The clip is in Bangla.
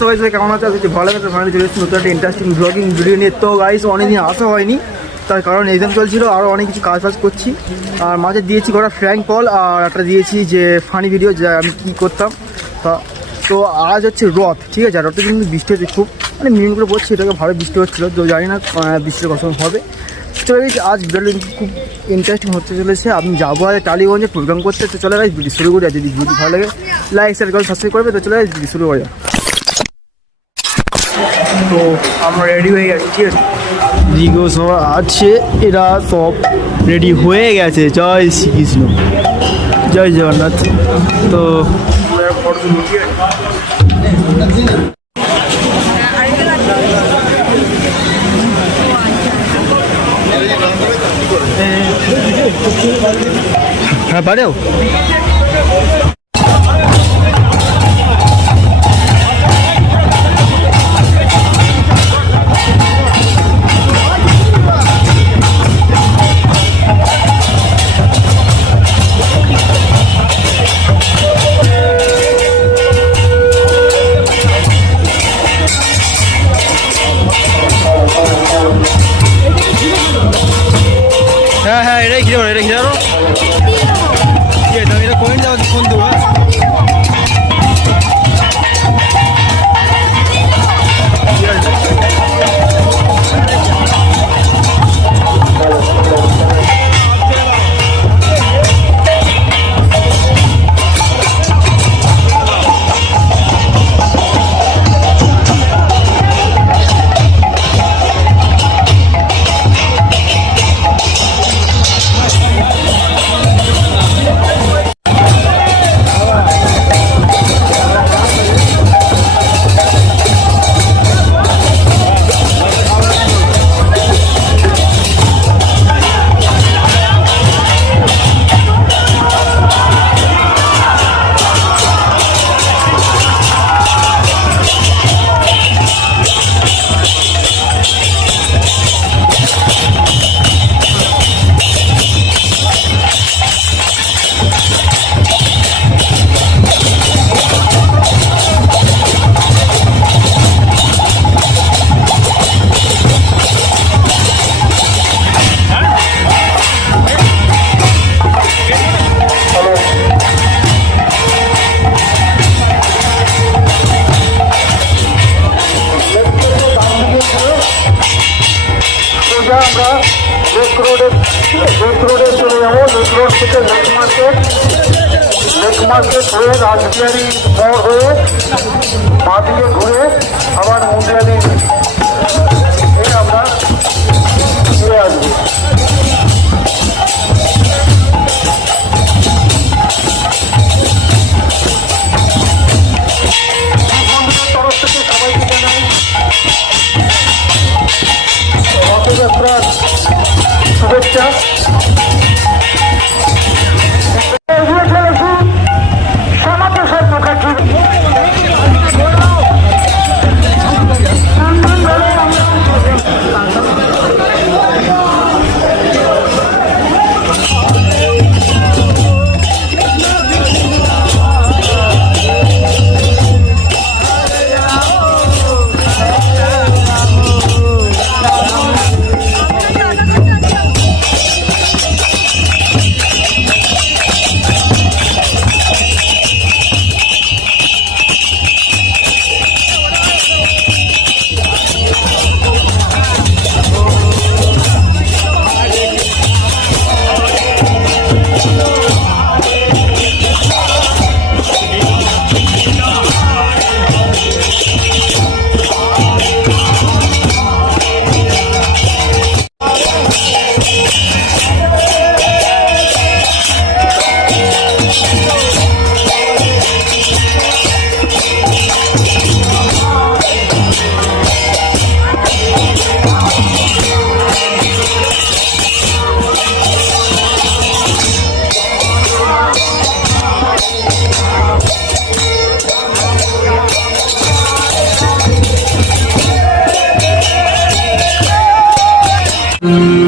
সবাই কেমন আছে? ভালো আছে। ফাইনালি চলে এসেছি নতুন একটা ইন্টারেস্টিং ব্লগিং ভিডিও নিয়ে। তো গাইস অনেকদিন আসা হয়নি, তার কারণ এক্সাম চলছিল, আরও অনেক কিছু কাজ করছি। আর মাঝে দিয়েছি কটা ফ্র্যাঙ্ক কল, আর একটা দিয়েছি যে ফানি ভিডিও, যে আমি কী করতাম। তো আজ হচ্ছে রথ, ঠিক আছে। রথে কিন্তু বৃষ্টি হচ্ছে খুব, মানে মিনিট করে পড়ছে, এটাকে ভালো বৃষ্টি হচ্ছিলো। তো জানি না বৃষ্টির কখন হবে। চলে গেছি আজ ভিডিওটা খুব ইন্টারেস্টিং হতে চলেছে। আমি যাবো আজ টালিগঞ্জে প্রোগ্রাম করতে। তো চলে গেছি ভিডিও শুরু করে। যদি ভিডিও ভালো লাগে লাইক শেয়ার করে সাবস্ক্রাইব করবে। তো চলে গেছি ভিডিও শুরু করে। তো আমরা রেডি হয়ে গেছি, ঠিক আছে। দিগো সব আছে, এরা সব রেডি হয়ে গেছে। জয় শ্রীকৃষ্ণ, জয় জগন্নাথ। তো হ্যাঁ বাড়েও হ্যাঁ এটাই ঘিরে এটা ঘিরে আরো এটা কোয়েন যাওয়া ফোন দেবো। আমরা লেক রোডে চলে যাবো। লেক রোড থেকে লেক মার্কেট হয়ে রাজবিহারী মোড় হয়ে বাঁ দিকে ঘুরে আবার মুন্দিয়ালি আমরা ফিরে আসবো। তরফ থেকে সবাইকে জানাই রথযাত্রার শুভেচ্ছা। শ্যামাপ্রসাদ মুখার্জি Bye.